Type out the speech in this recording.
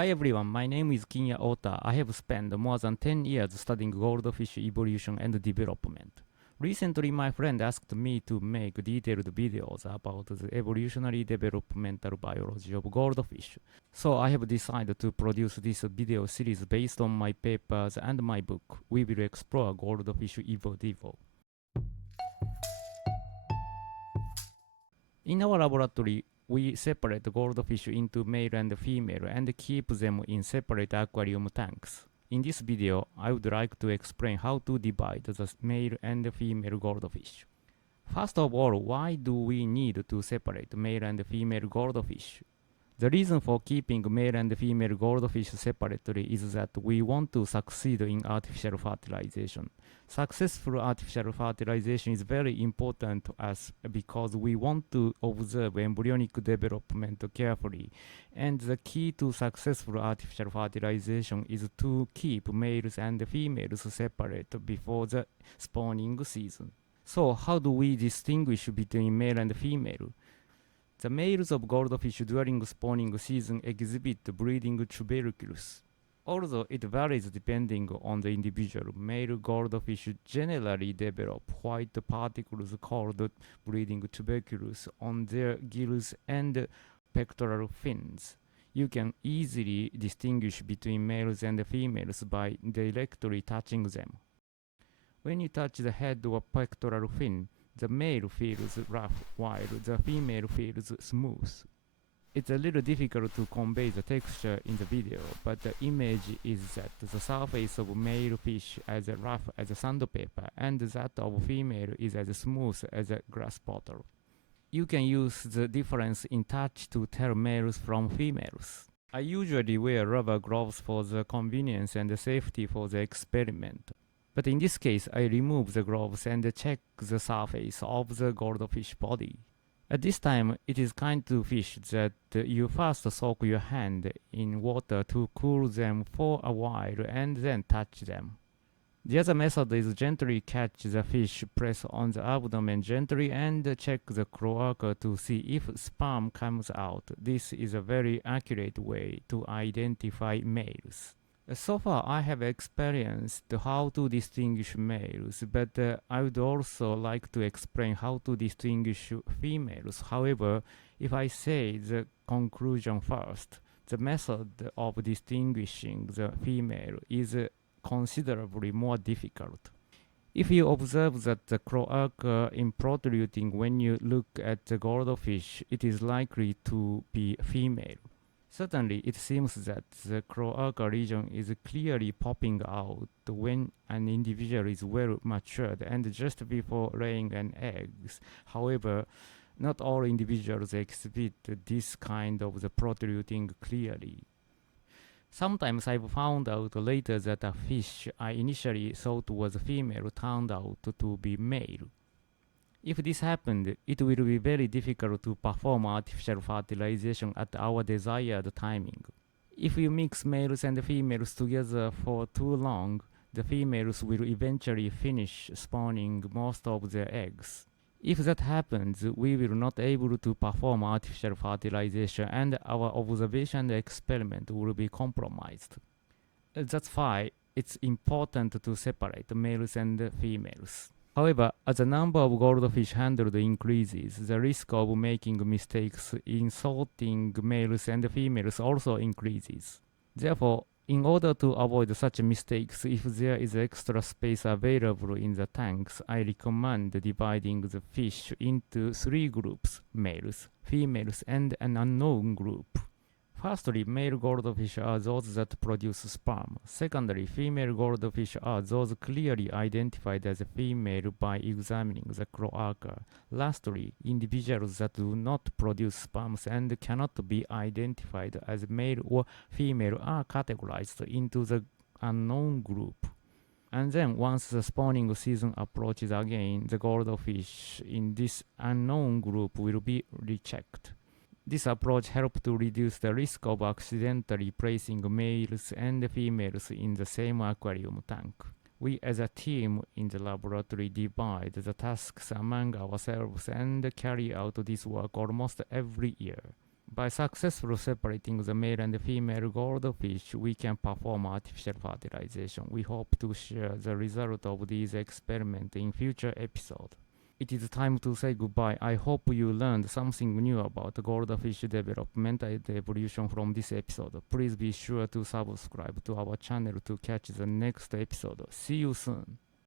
Hi everyone, my name is Kinya. I have spent more than 10 years studying goldfish evolution and development. Recently, my friend asked me to make detailed videos about the evolutionary developmental biology of goldfish. So I have decided to produce this video series based on my papers and my book. We will explore Goldfish EvoDevo. In our laboratory, we separate goldfish into male and female and keep them in separate aquarium tanks. In this video, I would like to explain how to divide the male and female goldfish. First of all, why do we need to separate male and female goldfish? The reason for keeping male and female goldfish separately is that we want to succeed in artificial fertilization. Successful artificial fertilization is very important to us because we want to observe embryonic development carefully, and the key to successful artificial fertilization is to keep males and females separate before the spawning season. So how do we distinguish between male and female? The males of goldfish during spawning season exhibit breeding tubercules. Although it varies depending on the individual, male goldfish generally develop white particles called breeding tubercules on their gills and pectoral fins. You can easily distinguish between males and females by directly touching them. When you touch the head or pectoral fin, the male feels rough while the female feels smooth. It's a little difficult to convey the texture in the video, but the image is that the surface of male fish as rough as sandpaper and that of female is as smooth as a glass bottle. You can use the difference in touch to tell males from females. I usually wear rubber gloves for the convenience and safety for the experiment. But in this case, I remove the gloves and check the surface of the goldfish body. At this time, it is kind to fish that you first soak your hand in water to cool them for a while and then touch them. The other method is gently catch the fish, press on the abdomen gently and check the cloaca to see if sperm comes out. This is a very accurate way to identify males. So far, I have experienced how to distinguish males, but I would also like to explain how to distinguish females. However, if I say the conclusion first, the method of distinguishing the female is considerably more difficult. If you observe that the cloaca is protruding when you look at the goldfish, it is likely to be female. Certainly, it seems that the cloaca region is clearly popping out when an individual is well matured and just before laying an egg. However, not all individuals exhibit this kind of the protruding clearly. Sometimes I've found out later that a fish I initially thought was female turned out to be male. If this happened, it will be very difficult to perform artificial fertilization at our desired timing. If you mix males and females together for too long, the females will eventually finish spawning most of their eggs. If that happens, we will not be able to perform artificial fertilization and our observation experiment will be compromised. That's why it's important to separate males and females. However, as the number of goldfish handled increases, the risk of making mistakes in sorting males and females also increases. Therefore, in order to avoid such mistakes, if there is extra space available in the tanks, I recommend dividing the fish into 3 groups: males, females, and an unknown group. Firstly, male goldfish are those that produce sperm. Secondly, female goldfish are those clearly identified as female by examining the cloaca. Lastly, individuals that do not produce sperms and cannot be identified as male or female are categorized into the unknown group. And then once the spawning season approaches again, the goldfish in this unknown group will be rechecked. This approach helps to reduce the risk of accidentally placing males and females in the same aquarium tank. We as a team in the laboratory divide the tasks among ourselves and carry out this work almost every year. By successfully separating the male and female goldfish, we can perform artificial fertilization. We hope to share the result of these experiments in future episodes. It is time to say goodbye. I hope you learned something new about goldfish development and evolution from this episode. Please be sure to subscribe to our channel to catch the next episode. See you soon.